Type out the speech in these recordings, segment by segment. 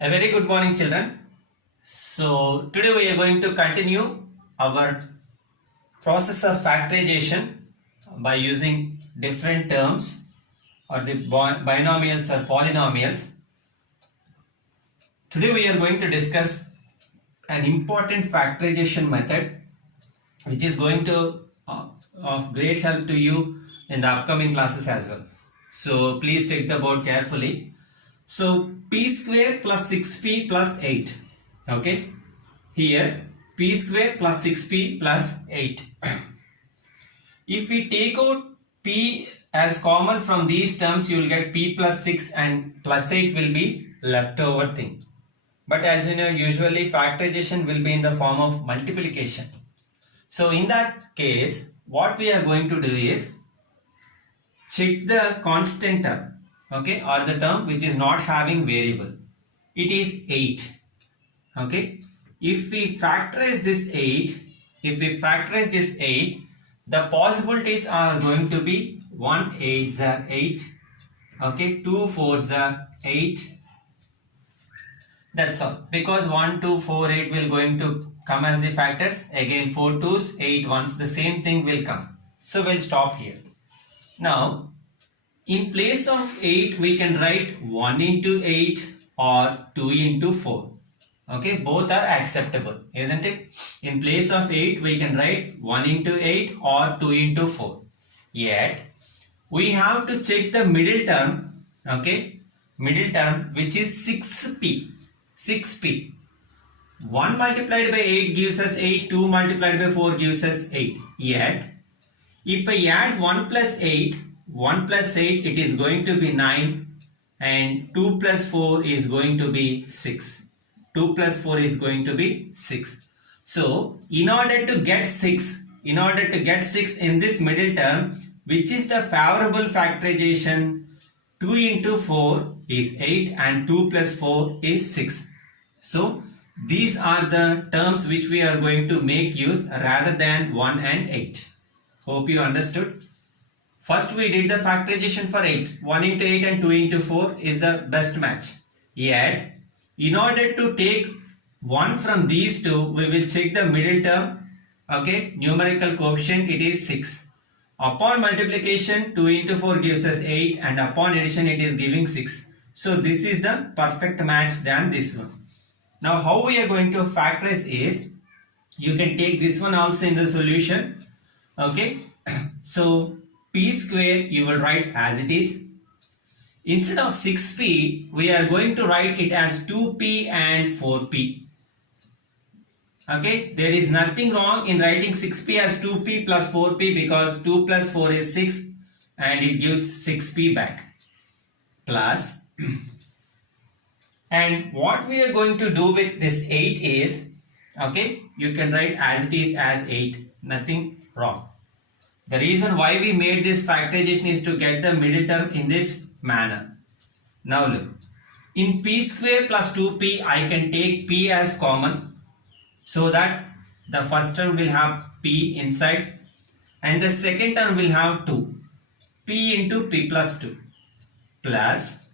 A very good morning, children. So today we are going to continue our process of factorization by using different terms or the binomials or polynomials. Today we are going to discuss an important factorization method which is going to of great help to you in the upcoming classes as well. So please check the board carefully. So p square plus 6p plus 8. Okay. Here p square plus 6p plus 8. If we take out p as common from these terms, you will get p plus 6 and plus 8 will be leftover thing. But as you know, usually factorization will be in the form of multiplication. So in that case, what we are going to do is check the constant term, okay, or the term which is not having variable. It is 8. Okay. If we factorize this 8, the possibilities are going to be 1 8s are 8, okay, 2 4s are 8. That's all, because 1 2 4 8 will going to come as the factors. Again 4 2s 8 1s, the same thing will come. So we'll stop here. Now in place of 8 we can write 1 into 8 or 2 into 4. Okay, both are acceptable, isn't it? In place of 8 we can write 1 into 8 or 2 into 4. Yet we have to check the middle term, okay, middle term, which is 6p. 6p. 1 multiplied by 8 gives us 8, 2 multiplied by 4 gives us 8. Yet if I add 1 plus 8, it is going to be 9, and 2 plus 4 is going to be 6. 2 plus 4 is going to be 6. So in order to get 6 in this middle term, which is the favorable factorization, 2 into 4 is 8 and 2 plus 4 is 6. So these are the terms which we are going to make use rather than 1 and 8. Hope you understood. First we did the factorization for 8. 1 into 8 and 2 into 4 is the best match. Yet in order to take one from these two, we will check the middle term. Okay, numerical coefficient, it is 6. Upon multiplication, 2 into 4 gives us 8, and upon addition it is giving 6. So this is the perfect match than this one. Now how we are going to factorize is, you can take this one also in the solution. Okay, so p square you will write as it is. Instead of 6p, we are going to write it as 2p and 4p. Okay, there is nothing wrong in writing 6p as 2p plus 4p, because 2 plus 4 is 6 and it gives 6p back. Plus, and what we are going to do with this 8 is, okay, you can write as it is as 8, nothing wrong. The reason why we made this factorization is to get the middle term in this manner. Now look, in p square plus 2p, I can take p as common, so that the first term will have p inside and the second term will have 2, p into p plus 2, plus,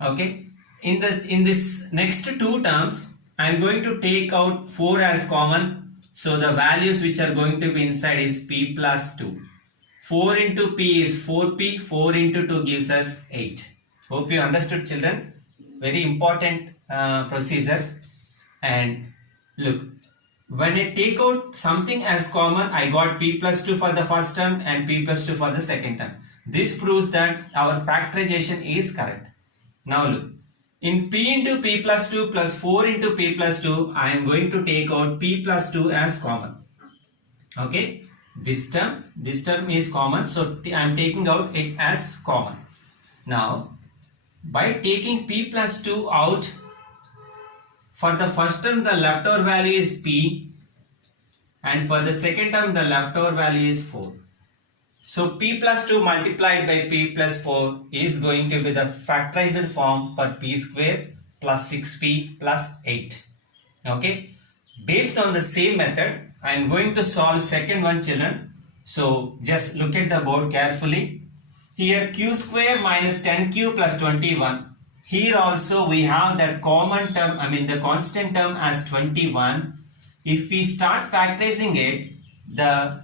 okay, in this next two terms I am going to take out 4 as common, so the values which are going to be inside is p plus 2. 4 into p is 4p, 4 into 2 gives us 8. Hope you understood, children. Very important procedures. And look, when I take out something as common, I got p plus 2 for the first term and p plus 2 for the second term. This proves that our factorization is correct. Now look, in p into p plus 2 plus 4 into p plus 2, I am going to take out p plus 2 as common. Okay, this term is common, so I am taking out it as common. Now by taking p plus 2 out, for the first term the leftover value is p, and for the second term the leftover value is 4. So p plus 2 multiplied by p plus 4 is going to be the factorized form for p square plus 6p plus 8. Okay, based on the same method, I am going to solve second one, children. So just look at the board carefully. Here q square minus 10q plus 21. Here also we have that common term, the constant term as 21. If we start factorizing it, the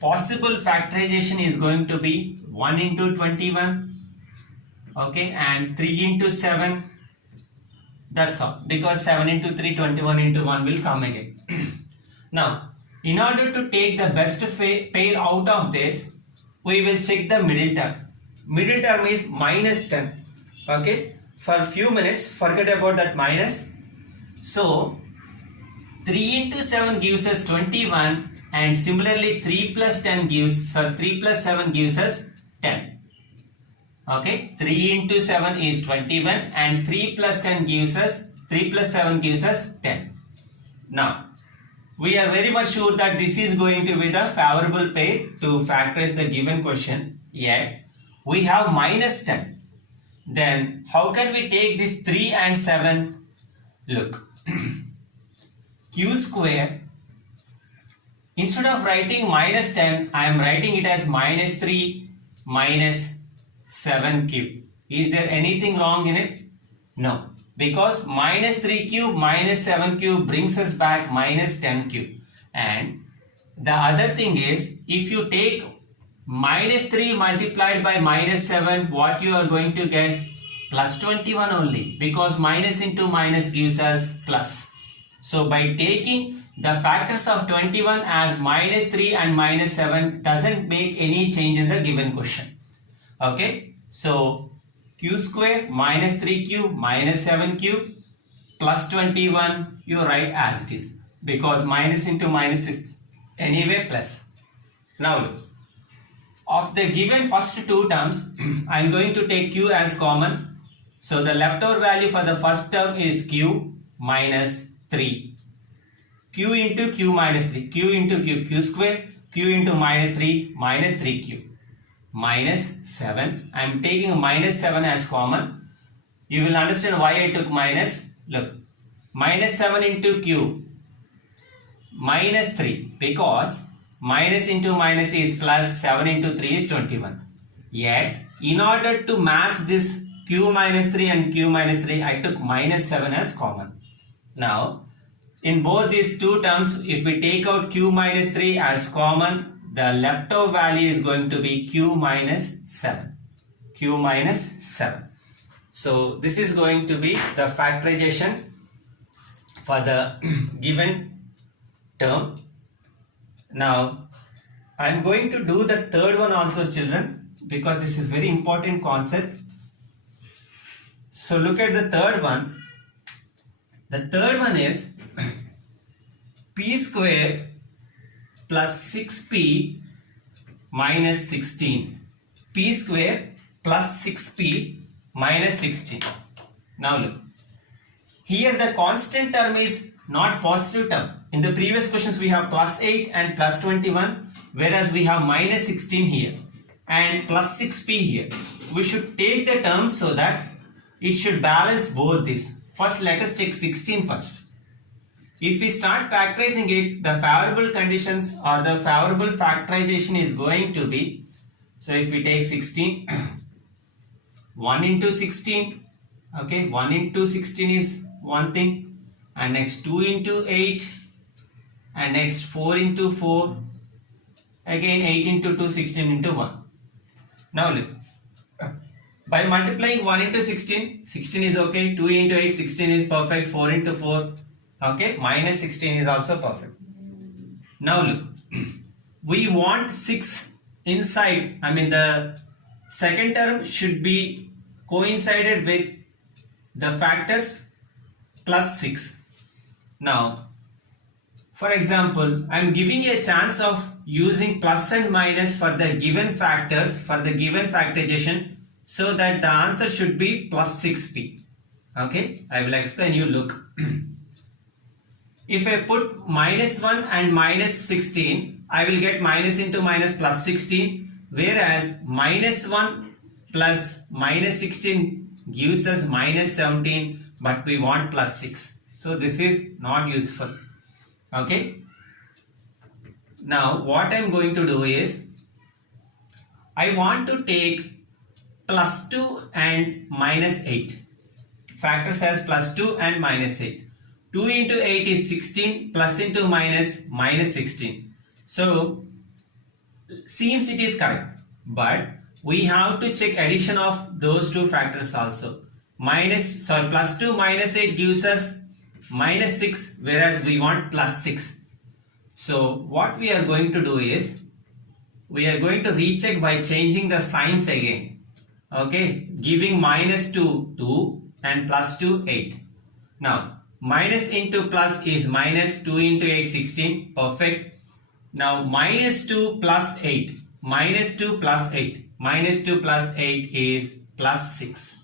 possible factorization is going to be 1 into 21, okay, and 3 into 7. That's all, because 7 into 3, 21 into 1 will come again. Now, in order to take the best pair out of this, we will check the middle term. Middle term is minus 10. Okay, for a few minutes, forget about that minus. So, 3 into 7 gives us 21, and similarly 3 plus 10 gives, 3 plus 7 gives us 10. Okay, 3 into 7 is 21, and 3 plus 10 gives us, 3 plus 7 gives us 10. Now, we are very much sure that this is going to be the favorable pair to factorize the given question, yet we have minus 10. Then how can we take this 3 and 7? Look, q square, instead of writing minus 10, I am writing it as minus 3 minus 7 cube. Is there anything wrong in it? No, because minus 3 cube minus 7 cube brings us back minus 10 cube. And the other thing is, if you take minus 3 multiplied by minus 7, what you are going to get? Plus 21 only, because minus into minus gives us plus. So by taking the factors of 21 as minus 3 and minus 7 doesn't make any change in the given question. Okay, so q square minus 3 cube minus 7 cube plus 21 you write as it is, because minus into minus is anyway plus. Now look, of the given first two terms, I am going to take q as common. So the leftover value for the first term is q minus 3. Q into q minus 3. Q into q square. Q into minus 3 minus 3q. Minus 7. I am taking minus 7 as common. You will understand why I took minus. Look, minus 7 into q minus 3, because minus into minus is plus, 7 into 3 is 21. Yet, in order to match this q minus 3 and q minus 3, I took minus 7 as common. Now, in both these two terms, if we take out q minus 3 as common, the leftover value is going to be q minus 7. Q minus 7. So, this is going to be the factorization for the given term. Now, I am going to do the third one also, children, because this is very important concept. So, look at the third one. The third one is p square plus 6p minus 16. P square plus 6p minus 16. Now look, here the constant term is not positive term. In the previous questions we have plus 8 and plus 21, whereas we have minus 16 here and plus 6p here. We should take the terms so that it should balance both these. First let us check 16 first. If we start factorizing it, the favorable conditions or the favorable factorization is going to be, so if we take 16, 1 into 16, okay, 1 into 16 is one thing, and next 2 into 8, and next 4 into 4, again 8 into 2, 16 into 1. Now look, by multiplying 1 into 16, 16 is okay, 2 into 8, 16 is perfect, 4 into 4, okay, minus 16 is also perfect. Now look, we want 6 inside, the second term should be coincided with the factors plus 6. Now, for example, I am giving a chance of using plus and minus for the given factors, for the given factorization, so that the answer should be plus 6p. Okay, I will explain you. Look, if I put minus 1 and minus 16, I will get minus into minus plus 16, whereas minus 1 plus minus 16 gives us minus 17, but we want plus 6. So this is not useful. Okay. Now what I am going to do is, I want to take plus 2 and minus 8. factors as plus 2 and minus 8. 2 into 8 is 16, plus into minus 16. So seems it is correct, but we have to check addition of those two factors also. Plus 2 minus 8 gives us minus 6, whereas we want plus 6. So what we are going to do is, we are going to recheck by changing the signs again. Okay, giving minus 2 2 and plus 2 8. Now minus into plus is minus 2 into 8 16. Perfect. Now minus 2 plus 8. Minus 2 plus 8. Minus 2 plus 8 is plus 6.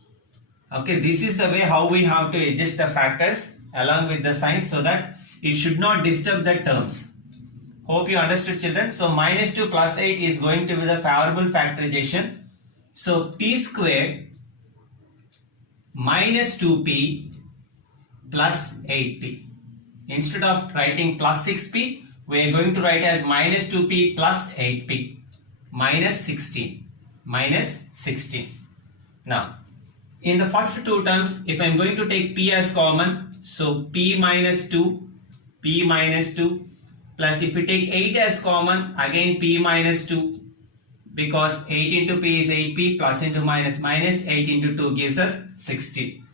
Okay, this is the way how we have to adjust the factors along with the signs so that it should not disturb the terms. Hope you understood, children. So minus 2 plus 8 is going to be the favorable factorization. So p square minus 2p plus 8p. Instead of writing plus 6p, we are going to write as minus 2p plus 8p minus 16. Minus 16. Now, in the first two terms, if I am going to take p as common, so p minus 2 plus if we take 8 as common, again p minus 2, because 8 into p is 8p, plus into minus 8 into 2 gives us 16.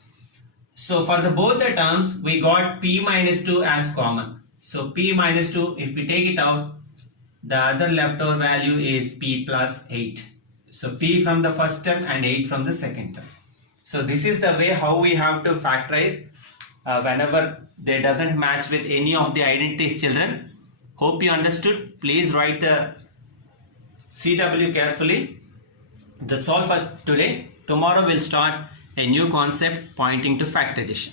So for the both the terms, we got p minus 2 as common. So p minus 2, if we take it out, the other leftover value is p plus 8. So p from the first term and 8 from the second term. So this is the way how we have to factorize whenever they doesn't match with any of the identities, children. Hope you understood. Please write the CW carefully. That's all for today. Tomorrow we'll start a new concept pointing to factorization.